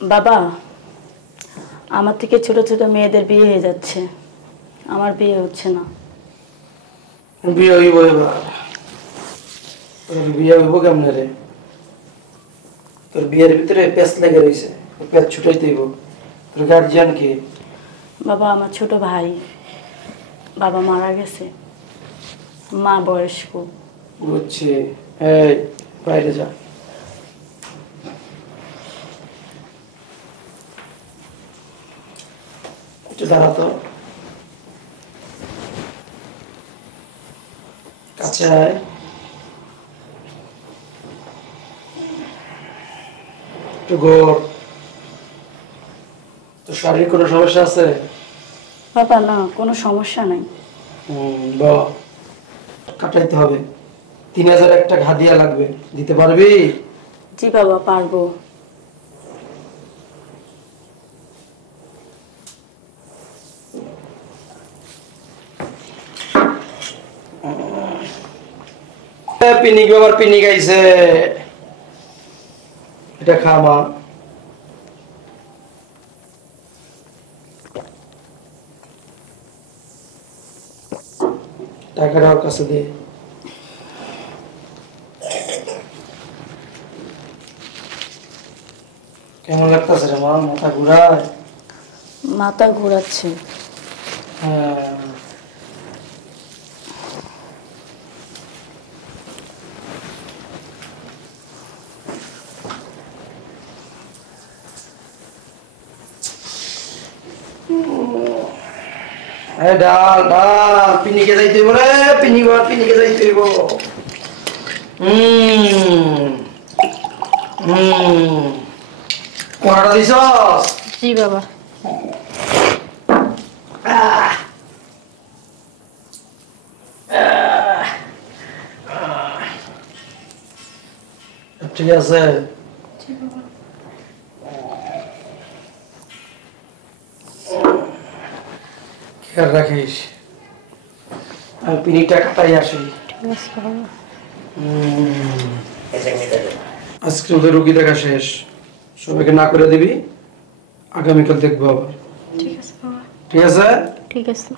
বাবা, আমার থেকে ছোট ছোট মেয়েদের বিয়ে হয়ে যাচ্ছে, আমার বিয়ে হচ্ছে না। বিয়ে হইব এবার। তোর বিয়ে হইব কেমনে রে? তোর বিয়ের ভিতরে পেঁচ লেগে রয়েছে, পেঁচ ছুটাইতে হইব। তোর গার্জিয়ান কে? বাবা, আমার ছোট ভাই, বাবা মারা গেছে, মা বয়স্ক। বুঝছি। এই বাইরে যা। একটু দাঁড়া তো, কাছে আয়। একটু ঘোর। তোর শারীরিক কোনো সমস্যা আছে? বাবা না, কোনো সমস্যা নাই। কাটাইতে হবে। 3000 একটা হাদিয়া লাগবে, দিতে পারবি? জি বাবা, পারবো। পিনিক বাবার পিনিক আইছে, এটা খা মা। টাকাটা ওর কাছে দে। কেমন লাগতেছে রে মা? মাথা ঘুরায়? মাথা ঘোরাচ্ছে। হ্যাঁ। ডাল ডাল পিনিকে যাইতে হইব রে, পিনিকে যাইতে হইব। কোনাটা দিছস? জি বাবা। ঠিক আছে। খেয়াল রাখিস, আমি পিনিকটা কাটাই আসি। আজকে ওদের রুগী দেখা শেষ, সবাইকে না করে দিবি, আগামীকাল দেখবো আবার। ঠিক আছে বাবা। ঠিক আছে? ঠিক আছে।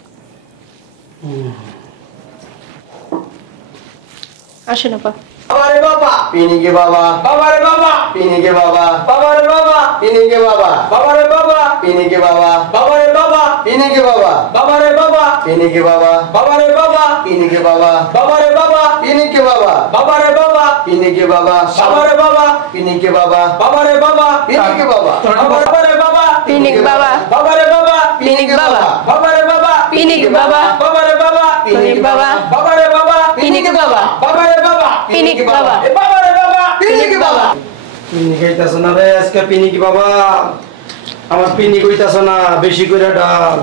আসেন আপা। বাবারে বাবা পিনিকে বাবা, বাবারে বাবা পিনিকে বাবা, বাবারে বাবা পিনিকে বাবা, বাবারে বাবা পিনিকে বাবা, বাবারে বাবা পিনিকে বাবা, বাবারে বাবা পিনিকে বাবা, বাবারে বাবা পিনিকে বাবা, বাবারে বাবা পিনিকে বাবা, বাবারে বাবা পিনিকে বাবা, বাবারে বাবা পিনিকে বাবা, বাবারে বাবা পিনিকে বাবা, বাবারে বাবা পিনিক বাবা, বাবারে বাবা পিনিক বাবা, বাবারে বাবা পিনিক বাবা, বাবারে বাবা পিনিক বাবা, বাবারে বাবা পিনিক বাবা, বাবারে বাবা পিনিক বাবা, বাবারে বাবা পিনিক বাবা। পিনি খাইতাছ না রে আজকে পিনিক বাবা? আমার পিনিক হইতাছ না, বেশি করে ডাল।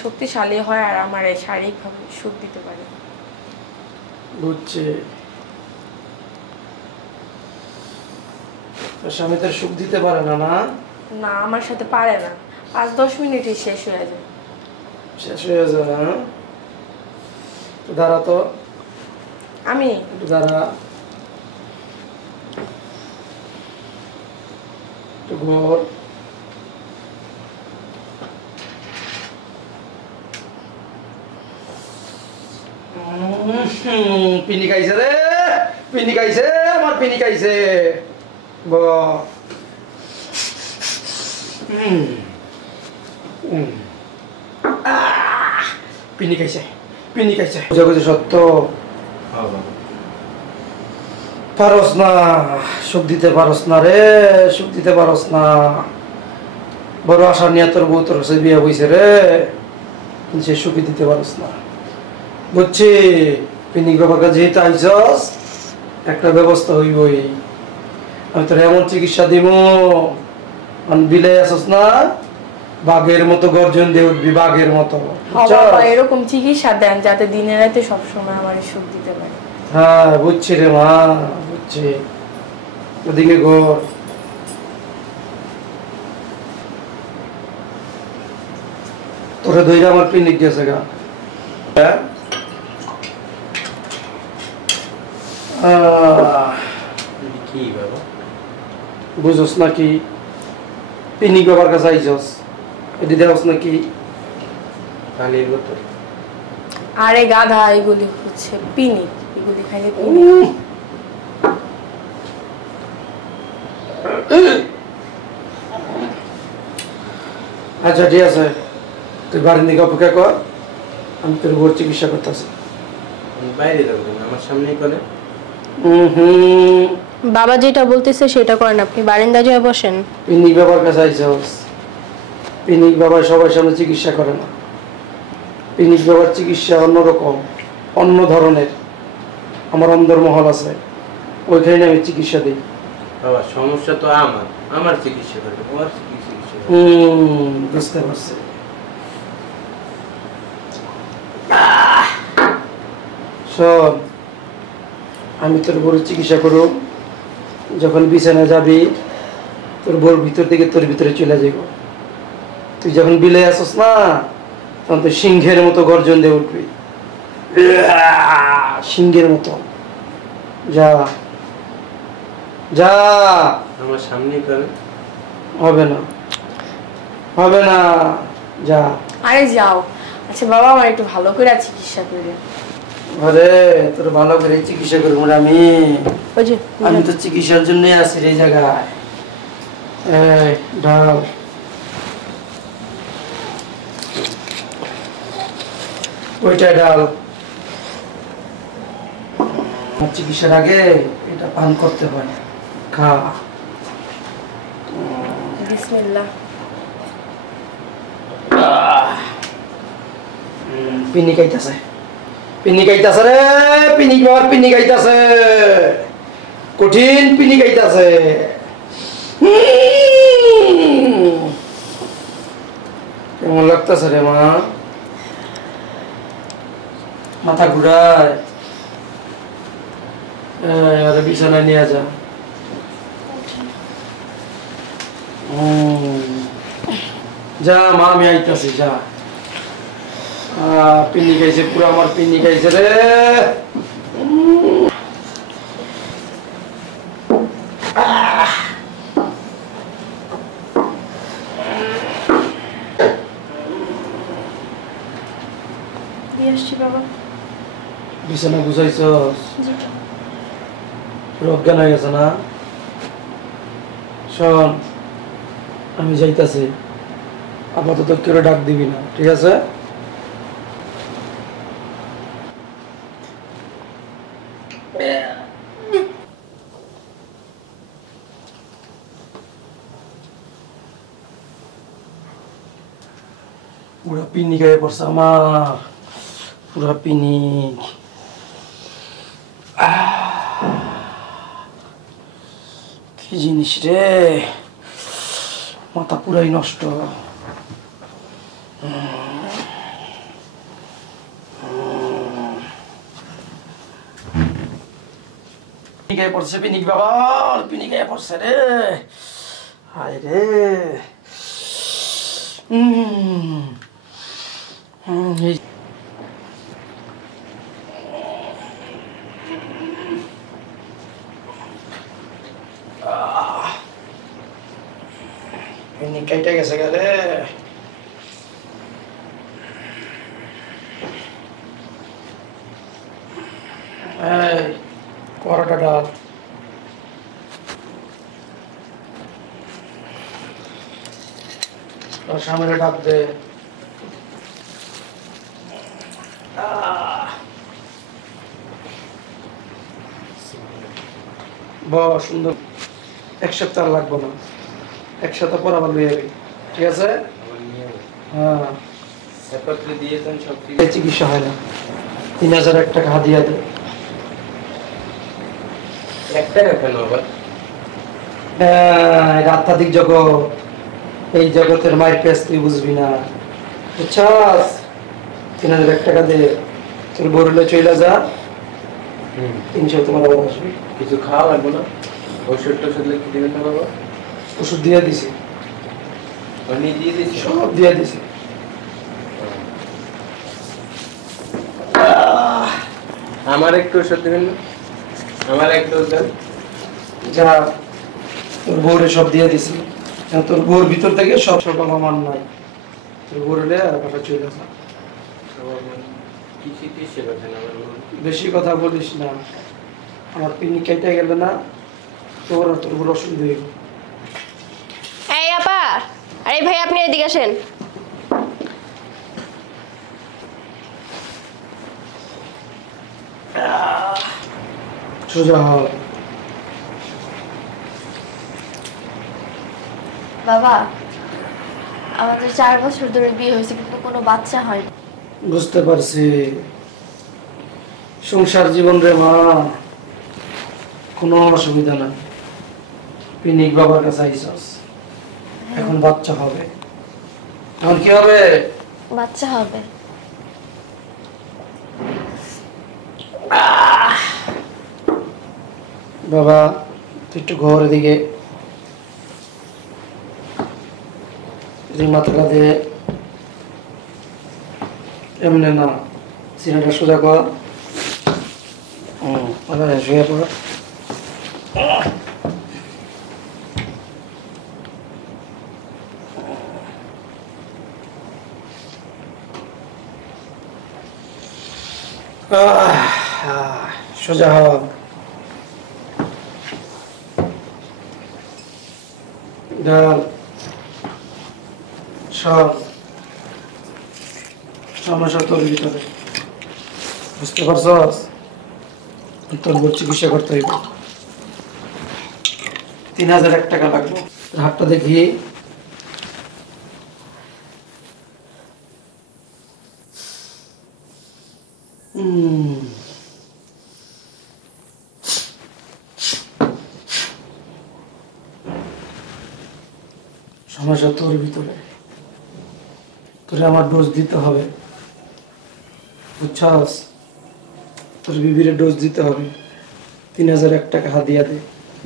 শক্তিশালী হয় আর আমার এই শারীরিকভাবে সুখ দিতে পারে। বুঝছি। স্বামী তোর সুখ দিতে পারে না? না না, আমার সাথে পারে না, 5-10 মিনিটই শেষ হয়ে যায়। শেষ হয়ে যায় না? দাঁড়া তো, আমি একটু দাঁড়া, একটু ঘোর। পিনি খাইছে রে, পিনি খাইছে, আমার পিনি খাইছে। পিনি খাইছে, পিনি খাইছে। জগতে সত্য পারস না, সুখ দিতে পারস না রে, সুখ দিতে পারস না। বড় আশা নিয়ে তোর বউ তোর কাছে বিয়ে হয়েছে রে, সে সুখী দিতে পারস না। বুঝছি। পিনিক বাবার কাছে যেহেতু আইসস, একটা ব্যবস্থা হইবই। আমি তোর এমন চিকিৎসা দিব, বিলে আসস না, বাঘের মতো গর্জন দিয়ে উঠবি, বাঘের মতো। বাবা এরকম চিকিৎসা দেন যাতে দিনে রাতে সবসময় আমার সুখ দিতে পারে। হ্যাঁ বুঝছি রে মা, বুঝছি। ওদিকে ঘর। তোরে ধইরা আমার ক্লিনিক গেছে গা। হ্যাঁ কি বাবা বুঝোস নাকি পিনিক বাবার কাছে আইছস এটি দেওস নাকি পানির বোতল আরে গাধা, এগুলি হচ্ছে পিনিক, এগুলি খাইলে পিনিক। আচ্ছা ঠিক আছে, তুই বাড়ির দিকে অপেক্ষা কর, আমি তোর বোর চিকিৎসা করতেছি। আমি বাইরে যাবো না, আমার সামনেই করে। বাবা যেটা বলতেছে সেটা করেন, আপনি বারান্দা যেয়ে বসেন। পিনিক বাবার কাছে আইছস, পিনিক বাবা সবার সামনে চিকিৎসা করে না। পিনিক বাবার চিকিৎসা অন্যরকম, অন্য ধরনের। আমার অন্দরমহল আছে, ওইখানে আমি চিকিৎসা দিই। বাবা সমস্যা তো আমার চিকিৎসা করবে, তোমার চিকিৎসা করবে। বুঝতে পারছি। শোন, আমি তোর বউর চিকিৎসা করব, যখন বিছানা যাবি তোর বউর ভিতর থেকে তোর ভিতরে চলে যাইব। তুই যখন বিলে আসস না, তখন তুই সিংহের মতো গর্জন দিয়ে উঠবি, সিংহের মতো। যা যা। আমার সামনেই করে। হবে না, হবে না, যা। আরে যাও। আচ্ছা বাবা, আমার একটু ভালো করে চিকিৎসা করে। আরে তোর ভালো করে চিকিৎসা করবো আমি। ওই যে আমি তো চিকিৎসার জন্য আছি এই জায়গায়। এই ডাল, ওইটা ডাল। চিকিৎসার আগে এটা পান করতে হয়, খা। বিসমিল্লাহ। পিনি খাইতেছে, পিনি খাইতেছে রে, পিনি বাবার পিনি খাইতেছে, কঠিন পিনি খাইতেছে। কেমন লাগতেছে রে মা? মাথা ঘুরায়? আরে বিছানায় নিয়ে যা। যা মা, আমি আইতাছি, যা। পিনি খাইছে, পুরো আমার পিনি খাইছে রে। দিয়ে আসছি বাবা। বিছানা গুছাইছস? পুরো অজ্ঞান হয়ে গেছে না? শোন, আমি যাইতাছি, আপাতত কেউ ডাক দিবি না, ঠিক আছে? পুরা পিনিক হয়ে পড়ছে আমার, পুরা পিনিক। কি জিনিস রে, মাথা পুরাই নষ্ট। পিনিক হয়ে পড়ছে, পিনিক বাবা, পিনিক হয়ে পড়ছে রে। হায় রে। কেটে গেছে গেলে পরোটা ডাল। সামনে ডাক দে। সুন্দর। এক সপ্তাহ লাগবো না, এক সপ্তাহ পর আবার লুয়ে যাবি, ঠিক আছে? হ্যাঁ, চিকিৎসা হয় না, 3000 টাকা হাদিয়া দে। 1 টাকা কেন আবার? আধ্যাত্মিক জগৎ, এই জগতের মায়ের পেস তুই বুঝবি না, বুঝছাস? 3000 টাকা দে, তোর বরুলে চলে যা। 300 তোমার আবার আসবে। কিছু খাওয়া লাগবে না? ওষুধ টষুধ লিখে দিবেন না বাবা? ওষুধ দিয়ে দিছি, দিয়ে দিয়েছি, সব দিয়ে দিছি। আমার একটু ওষুধ দেবেন না? আমার একটা ওষুধ দেন। যা, তোর বউরে সব দিয়ে দিছি। এখন তোর বউর ভিতর থেকে সব আমার নাই। তোর বউরে বাসা চলে যা। আমার কিসে করছেন আমার বউ? বেশি কথা বলিস না। আমার পিকনিক কেটে গেলে না তোর আর তোর বউর অসুবিধা হইব। এই আপা, আরে ভাই আপনি এদিকে আসেন। সোজা হ। বাবা, আমাদের 4 বছর ধরে বিয়ে হয়েছে কিন্তু কোনো বাচ্চা হয়নি। বুঝতে পারছি, সংসার জীবন রে মা, কোনো অসুবিধা নাই। পিনিক বাবার কাছে আইসস, এখন বাচ্চা হবে। এখন কি হবে? বাচ্চা হবে। বাবা তুই একটু ঘরের দিকে মাথাটা দিয়ে এমনি না, সিনাটা সোজা কর। শুয়ে পড়। সোজা হ। ডাল সব সমস্যা তোর ভিতরে, বুঝতে পারছস? তোর বউ চিকিৎসা করতে হইব। 3001 টাকা লাগবে। হাতটা দেখি। সমস্যা তোর ভিতরে, তোরে আমার ডোজ দিতে হবে, বুঝছস? তোর বিবিরে ডোজ দিতে হবে। 3001 টাকা হাদিয়া দে।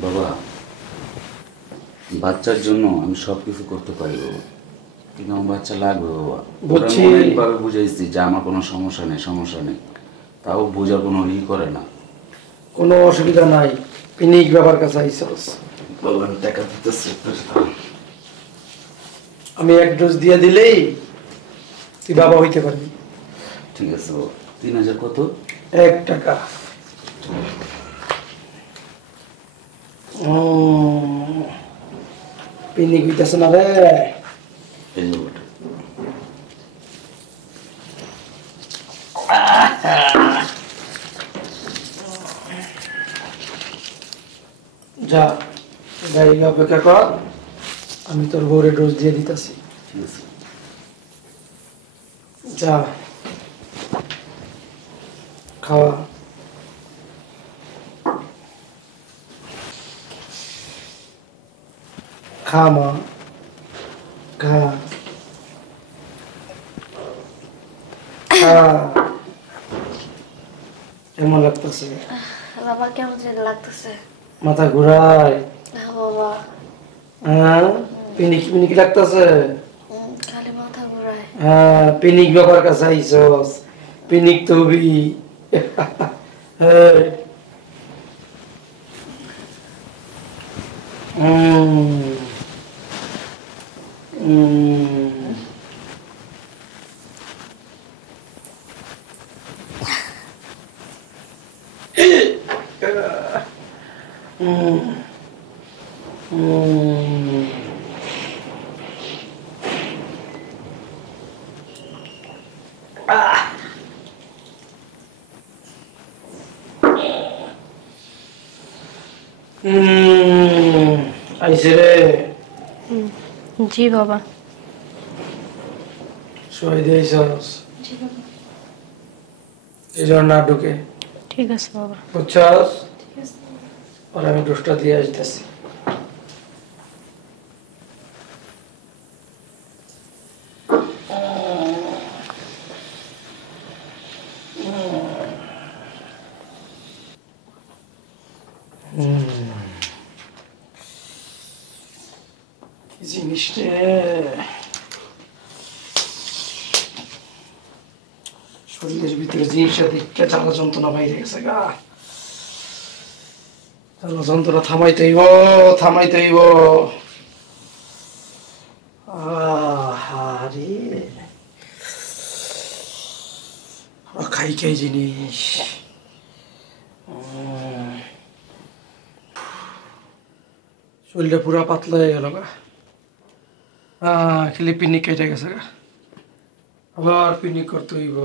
বাবা, বাচ্চার জন্য আমি সবকিছু করতে পারি বাবা, কিন্তু আমার বাচ্চা লাগবে বাবা। বুঝছি। ওরা অনেকভাবে বুঝাইছি যে আমার কোনো সমস্যা নেই, সমস্যা নেই, তাও বোঝার কোনো করে না। কোনো অসুবিধা নাই, পিনিক বাবার কাছে আইসস। বাবা আমি টাকা দিতেছি। আমি 1 ডোজ দিয়ে দিলেই তুই বাবা হইতে পারবি। ঠিক আছে বাবা। 3000 কত? 1 টাকা। পিনিক হইতেছে না রে। এই যে বাবাটা। যা, গাড়ি অপেক্ষা কর, আমি তোর বউরে ডোজ দিয়ে দিতেছি। ঠিক আছে। যা, খাওয়া। খা মা, খা খা। কেমন লাগতেছে? বাবা কেমন যেন লাগতেছে। মাথা ঘুরায়? না বাবা, হ্যাঁ, পিনিক পিনিক লাগতেছে? খালি মাথা ঘুরায়। হ্যাঁ, পিনিক বাবার কাছে আইসস, পিনিক তো হবি। হ্যাঁ। আইসে রে। জি বাবা। সই দিয়েছস? এই জন্য না ঢুকে, ঠিক আছে বাবা। বুঝছস? আর আমি ডোজটা দিয়ে আসতেছি। কি জিনিস রে, শরীরের ভিতরে জিনিসটা দিকে জ্বালা যন্ত্রণা বাইরে গেছে গা। জ্বালা যন্ত্রণা থামাইতে হইব, থামাইতে হইব। আহারে খাই খাই জিনিস। শরীরটা পুরা পাতলা হয়ে গেল গা। খেলে পিকনিক কেটে গেছে গা, আবার পিকনিক করতে হইব।